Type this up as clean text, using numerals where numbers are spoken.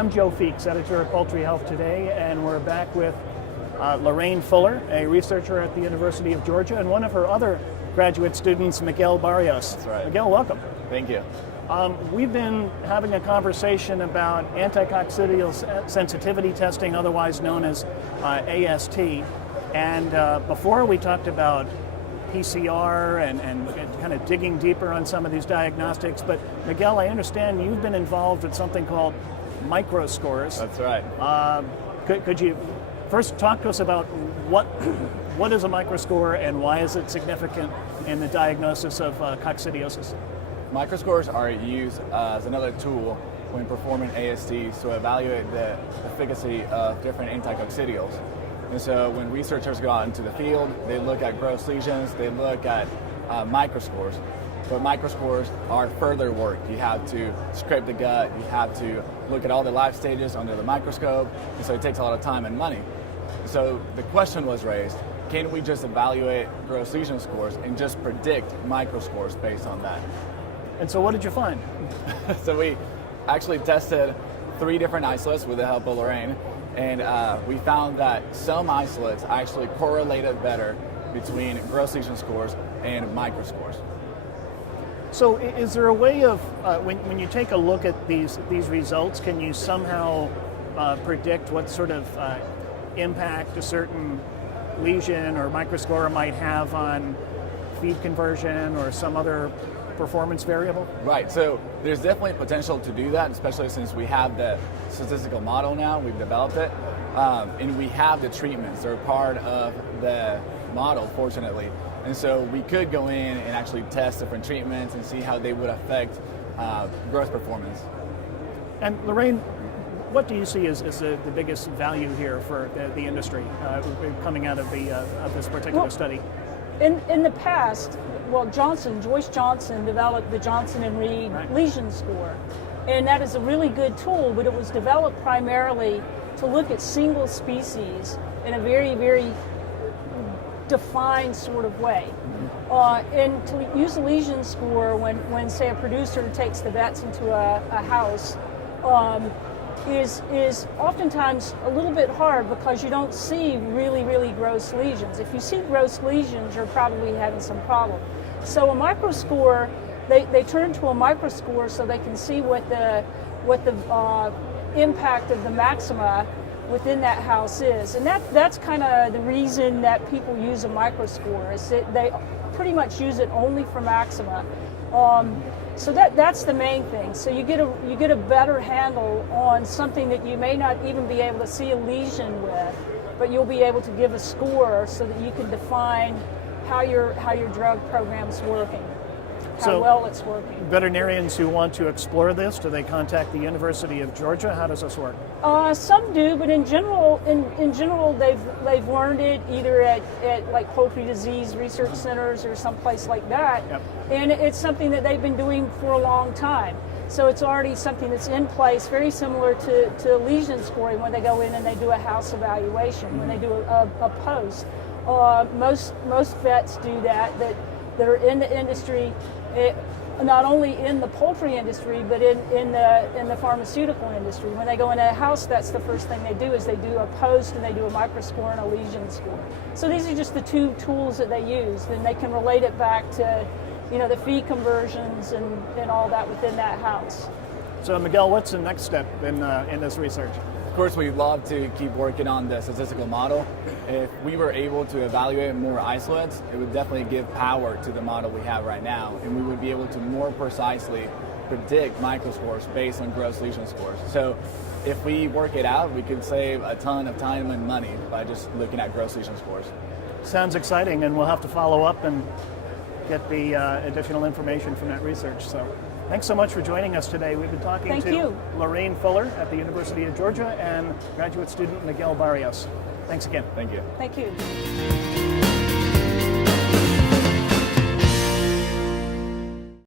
I'm Joe Feeks, editor of Poultry Health Today, and we're back with Lorraine Fuller, a researcher at the University of Georgia, and one of her other graduate students, Miguel Barrios. That's right. Miguel, welcome. Thank you. We've been having a conversation about anticoccidial sensitivity testing, otherwise known as AST, and before we talked about PCR and kind of digging deeper on some of these diagnostics, but Miguel, I understand you've been involved with something called Microscores. That's right. Could you first talk to us about what is a microscore and why is it significant in the diagnosis of coccidiosis? Microscores are used as another tool when performing ASTs to evaluate the efficacy of different anticoccidials. And so when researchers go out into the field, they look at gross lesions, they look at microscores. But microscores are further work. You have to scrape the gut, you have to look at all the life stages under the microscope, and so it takes a lot of time and money. So the question was raised, can we just evaluate gross lesion scores and just predict microscores based on that? And so what did you find? So we actually tested 3 different isolates with the help of Lorraine, and we found that some isolates actually correlated better between gross lesion scores and microscores. So is there a way of, when you take a look at these results, can you somehow predict what sort of impact a certain lesion or microscore might have on feed conversion or some other performance variable? Right, so there's definitely potential to do that, especially since we have the statistical model now, we've developed it, and we have the treatments. They're part of the model, fortunately. And so we could go in and actually test different treatments and see how they would affect growth performance. And Lorraine, what do you see as the biggest value here for the industry coming out of this particular study? In the past, Joyce Johnson developed the Johnson and Reed lesion score, and that is a really good tool, but it was developed primarily to look at single species in a very, very defined sort of way. And to use a lesion score when say a producer takes the vets into a house is oftentimes a little bit hard because you don't see really, really gross lesions. If you see gross lesions, you're probably having some problem. So a microscore, they turn to a microscore so they can see what the impact of the maxima within that house is. And that's kind of the reason that people use a microscore, is that they pretty much use it only for maxima. So that's the main thing. So you get a better handle on something that you may not even be able to see a lesion with, but you'll be able to give a score so that you can define how your drug program's working, how well it's working. Veterinarians who want to explore this, do they contact the University of Georgia? How does this work? Some do, but in general, they've learned it either at like poultry disease research centers or someplace like that. Yep. And it's something that they've been doing for a long time. So it's already something that's in place, very similar to lesion scoring when they go in and they do a house evaluation, when they do a post. Most vets do that are in the industry, not only in the poultry industry, but in the pharmaceutical industry. When they go in a house, that's the first thing they do, is they do a post and they do a microscore and a lesion score. So these are just the 2 tools that they use, and they can relate it back to the feed conversions and all that within that house. So Miguel, what's the next step in this research? Of course, we'd love to keep working on the statistical model. If we were able to evaluate more isolates, it would definitely give power to the model we have right now, and we would be able to more precisely predict microscores based on gross lesion scores. So if we work it out, we could save a ton of time and money by just looking at gross lesion scores. Sounds exciting, and we'll have to follow up and get the additional information from that research. So thanks so much for joining us today. We've been talking to Lorraine Fuller at the University of Georgia and graduate student Miguel Barrios. Thanks again. Thank you. Thank you.